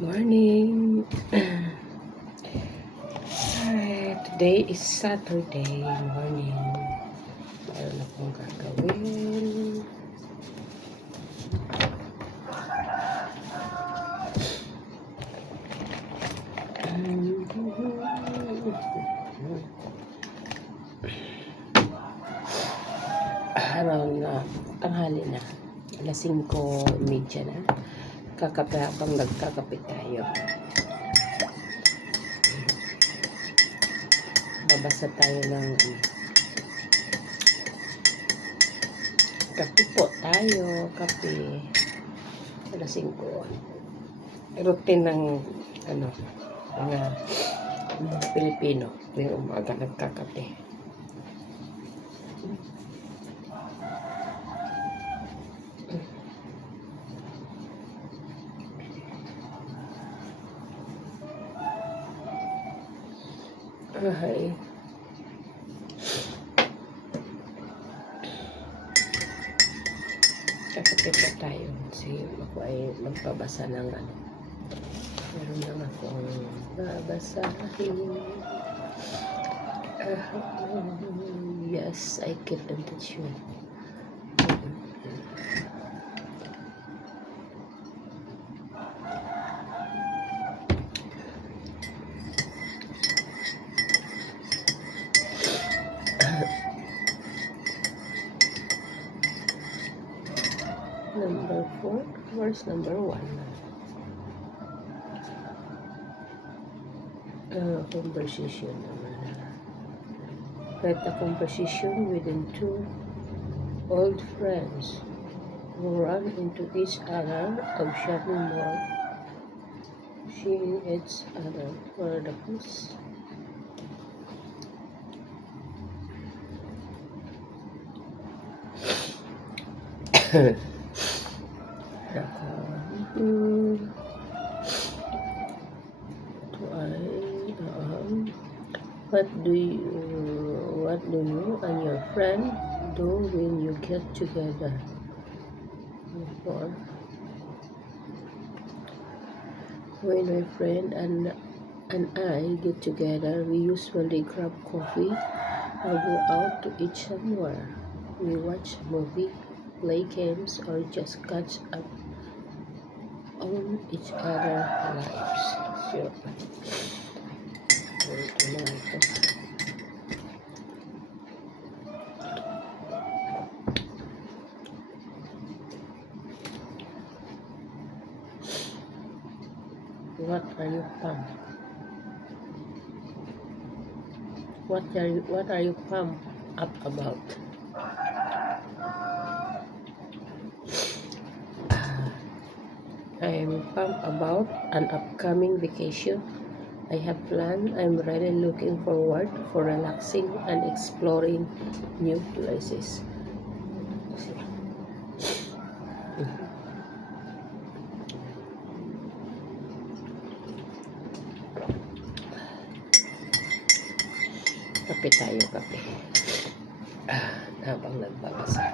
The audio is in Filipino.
Morning. Hi, today is Saturday morning. Mayroon akong gagawin. Around tanghali na. Alas 5:30 na. Kakape habang nagkakape tayo. Babasa tayo ng kape po tayo. Kape. Alas 5. Routine ng mga Pilipino. Tuwing umaga nagkakape. Ay. Kakape pa tayo. Kasi ako ay magpabasa ng meron lang akong babasahin. Yes, I keep in touch with. Number 4, where's number 1? Conversation naman. Write a conversation within two old friends who run into each other of shopping mall, seeing each other for the first. What do you and your friend do when you get together? When my friend and I get together, we usually grab coffee or go out to eat somewhere. We watch movie, play games, or just catch up on each other's lives. Sure. Ito na ito. What are you pumped? What are you pumped up about? I'm pumped about an upcoming vacation I have planned. I'm really looking forward for relaxing and exploring new places. Kape tayo, kape. Habang nagbabasa.